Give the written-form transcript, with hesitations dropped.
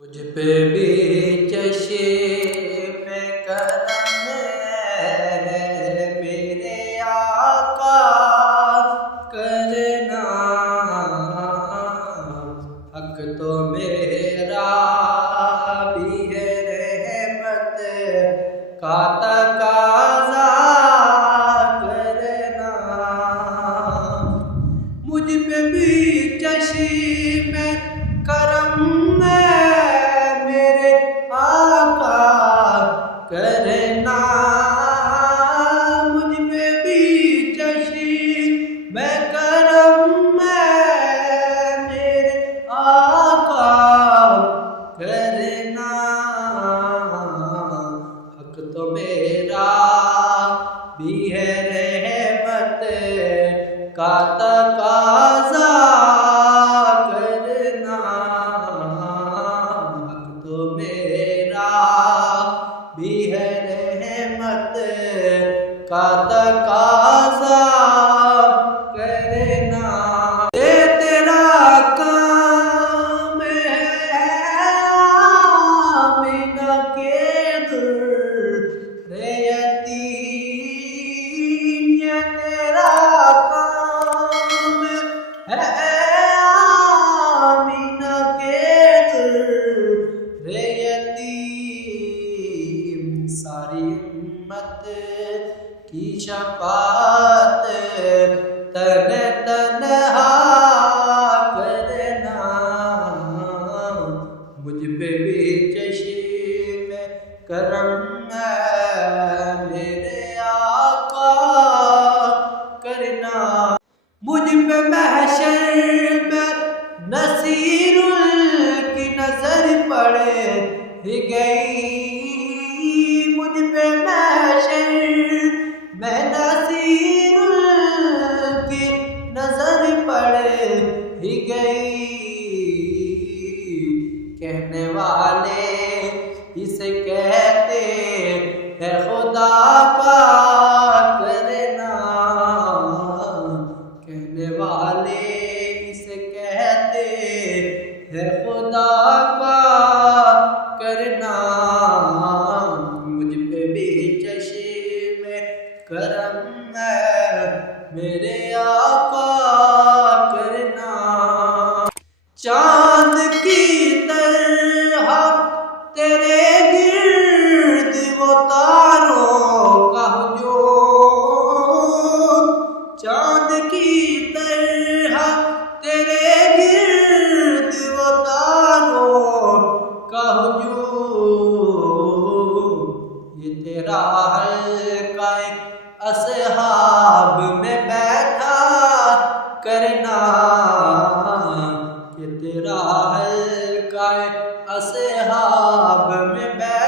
مجھ پہ بھی چشم کرم ہے میرے آقا کرنا، حق تو میرا بھی ہے رحمت کا تقاضا کرنا، مجھ پہ بھی چشم کرم ہے میرے آقا کرنا، مجھ پہ بھی چشم کرم ہے میرے آقا کرنا، حق تو میرا بھی ہے رحمت کا تقاضا کرنا، حق تو میرا بھی ہے رحمت کا تقاضا کرنا، یہ تیرا کام ہے آمنہ کے در یتیم، یہ تیرا کام ہے آمنہ کے در یتیم، ساری امت کی شفاعت تنہا کرنا، مجھ پہ بھی چشم کرم ہے میرے آقا کرنا، مجھ پہ محشر میں نصیر کی نظر پڑ گئی، مجھ پہ محشر میں نصیر کی نظر پڑ گئی، کہنے والے اسے کہتے ہیں خدا کا کرنا، کہنے والے اسے کہتے ہیں خدا کا کرنا، مجھ پہ بھی چشم کرم ہے میرے آقا کرنا، چاند کی طرح تیرے گرد وہ تاروں کا ہجوم، چاند کی طرح تیرے گرد وہ تاروں کا ہجوم، یہ تیرا حلقہ اصحاب میں بیٹھا کرنا، یہ تیرا حلقہ اصحاب میں بیٹھا